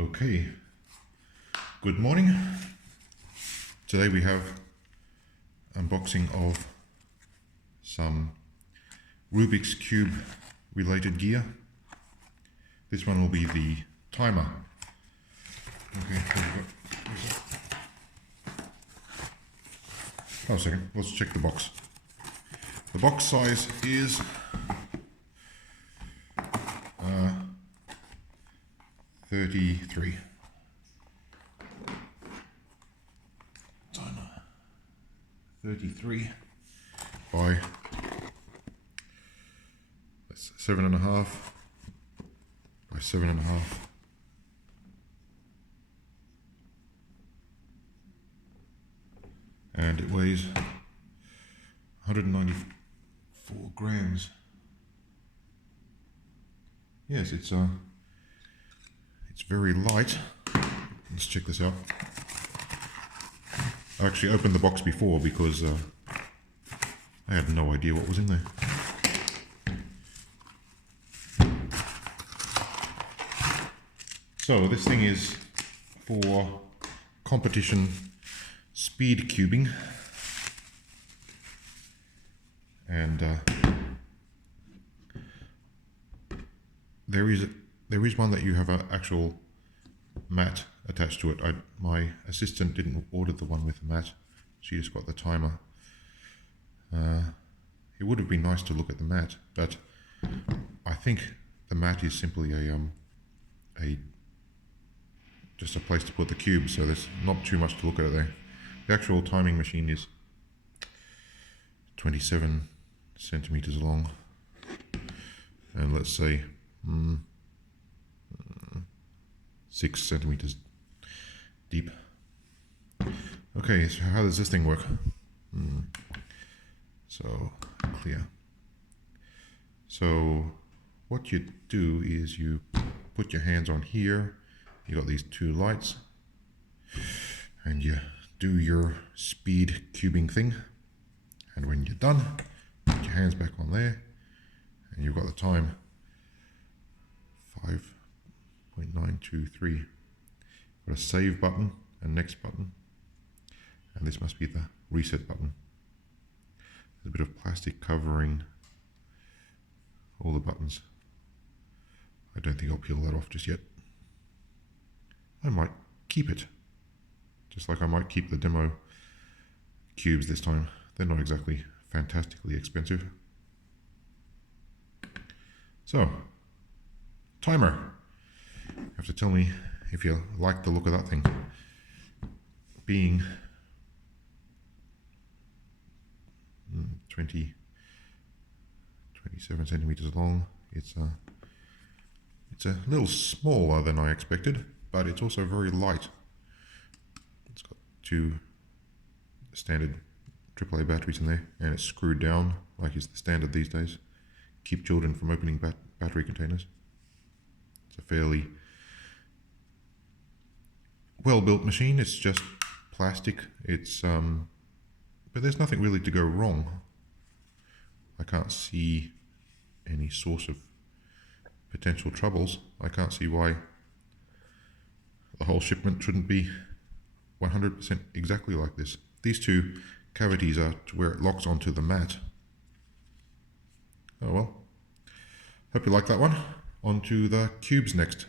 Okay, good morning. Today we have unboxing of some Rubik's Cube related gear. This one will be the timer. Okay, oh, a second, let's check the box. The box size is 33. Timer. 33 by 7.5 by 7.5. And it weighs 194 grams. Yes, it's very light. Let's check this out. I actually opened the box before because I had no idea what was in there. So this thing is for competition speed cubing, and there is one that you have an actual mat attached to it. My assistant didn't order the one with the mat; she just got the timer. It would have been nice to look at the mat, but I think the mat is simply just a place to put the cube, so there's not too much to look at there. The actual timing machine is 27 centimeters long, and let's say 6 centimeters deep. Okay, so how does this thing work? So clear. So what you do is you put your hands on here. You got these two lights, and you do your speed cubing thing. And when you're done, put your hands back on there, and you've got the time. 5.923. Got a save button and next button, and this must be the reset button. There's a bit of plastic covering all the buttons. I don't think I'll peel that off just yet. I might keep it, just like I might keep the demo cubes this time. They're not exactly fantastically expensive. So, timer. You have to tell me if you like the look of that thing. Being 27 centimeters long, it's a little smaller than I expected, but it's also very light. It's got two standard AAA batteries in there, and it's screwed down like is the standard these days. Keep children from opening battery containers. It's a fairly well-built machine. It's just plastic. It's but there's nothing really to go wrong. I can't see any source of potential troubles. I can't see why the whole shipment shouldn't be 100% exactly like this. These two cavities are to where it locks onto the mat. Oh well. Hope you like that one. On to the cubes next.